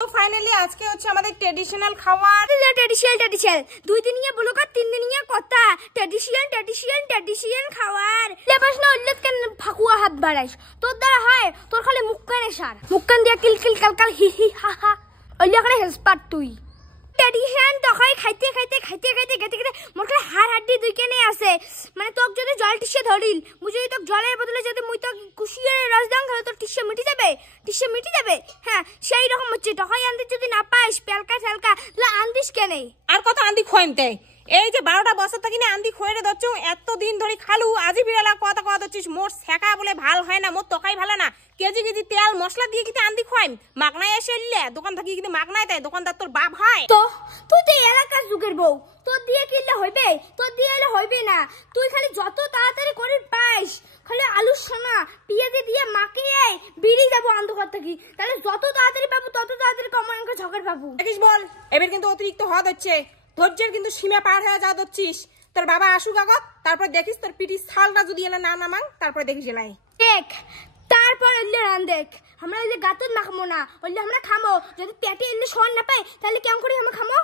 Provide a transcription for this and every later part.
তো ফাইনালি আজকে হচ্ছে আমাদের ট্র্যাডিশনাল খাবার। ট্র্যাডিশনাল দুই দিনিয়া বলো কা তিন দিনিয়া কথা ট্র্যাডিশনাল খাবার লেবাস না উল্লেখ কেন ফাকুয়া হাত বাড়াইস তোর দ্বারা হয় তোর খালি মুক্কানে সার মুক্কান দিয়া কিলকিল কালকাল হি হি হা হা উল্লেখ করে হেসপাট তুই ট্র্যাডিশন তখাই খাইতে গেতে মোর খালি হাড় হাড্ডি দুই কেনে আছে মানে তোক যদি জল টিসে ধরিল মুই যদি তোক জলের বদলে যদি মুই তোক কুশিয়ার রস দাং তাহলে তোর টিসে মিটি যাবে হ্যাঁ সেই রকম হচ্ছে তখাই আনতে যদি না পাইস পেলকা ঠেলকা তাহলে আনদিস কেনে আর কত আন্দি খোয়াইমতে এই যে 12টা বছর থাকি না আন্দি খোয়ারে দচ্ছু এত দিন ধরে খালু আজি বিড়ালা কথা দচ্ছিস মোর শেখা বলে ভাল হয় না মোর তকাই ভালো না কেজি তেল মশলা দিয়ে কিতে আন্দি খোয়াইম মাগনায় এসে এলে দোকান থাকি কিতে মাগনায় তাই দোকানদার তোর বাপ হয় তো তুই তো এলাকার যুগের বউ তোর দিয়ে কিনলে হইবে তোর দিয়ে এলে হইবে না তুই খালি যত তাড়াতাড়ি করে পাইস খালি আলু সোনা পিয়াজি দিয়ে মাখিয়ে বিড়ি যাবো অন্ধকার থাকি তাহলে যত তাড়াতাড়ি পাবো তত তাড়াতাড়ি কমাঙ্ক ঝগড় পাবো দেখিস বল এবার কিন্তু অতিরিক্ত হওয়া হচ্ছে ধৈর্যের কিন্তু সীমা পার হয়ে যা দচ্ছিস তোর বাবা আসুক আগত তারপর দেখিস তোর পিটির ছালটা যদি এলে না নামাং তারপরে দেখিস এলাই দেখ তারপর এলে রান দেখ আমরা এলে গাতত মাখমো না ওলে আমরা খামো যদি পেটে এলে শোন না পাই তাহলে কেমন করে আমরা খামো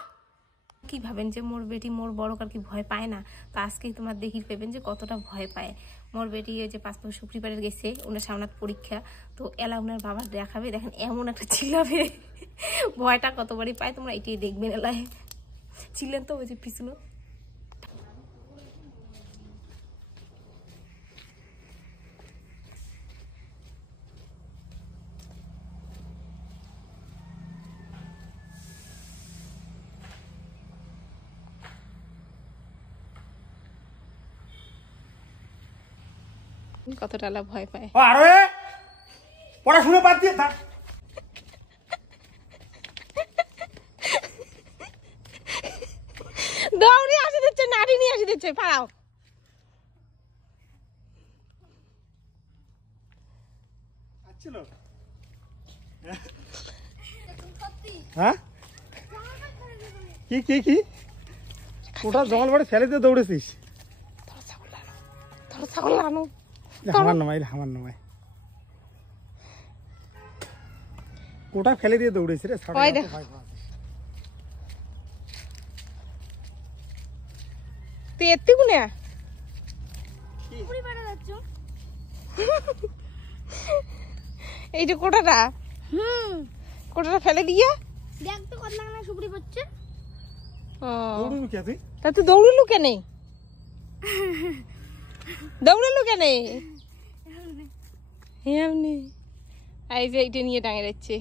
কি ভাবেন যে মোর বেটি মোর বড় কার কি ভয় পায় না তো আজকে তোমার দেখি পেবেন যে কতটা ভয় পায় মোর বেটি ওই যে 5 বছর শুক্রবারে গেছে ওনার সামনে পরীক্ষা তো এলা ওনার বাবা দেখাবে দেখেন এমন একটা চিল্লাবে ভয়টা কতবারই পায় তোমরা এটাই দেখবেন এলাই ছিলেন তো ওই যে পিছনে কতটা ভয় পায় আরে পড়াশোনা বাদ দিয়ে থাক দৌড়ি আসি দিচ্ছে নাড়ি নিয়ে আসি দিচ্ছে পাও আচ্ছিল হ্যাঁ কি ওটা জঙ্গল বাড়ি ফেলে দিয়ে দৌড়েছিস ছাগল আনো আমার নয় ওটা ফেলে দিয়ে দৌড়েছি রে তুই এত্তি গুনে এই যে কোটাটা কোটাটা ফেলে দিয়ে দেখ তো কত লাগনা সুপুরি পড়ছে দৌড়লু কে তুই তা তুই দৌড়লু কেন এমনি এই যে এইটা নিয়ে টাঙে যাচ্ছে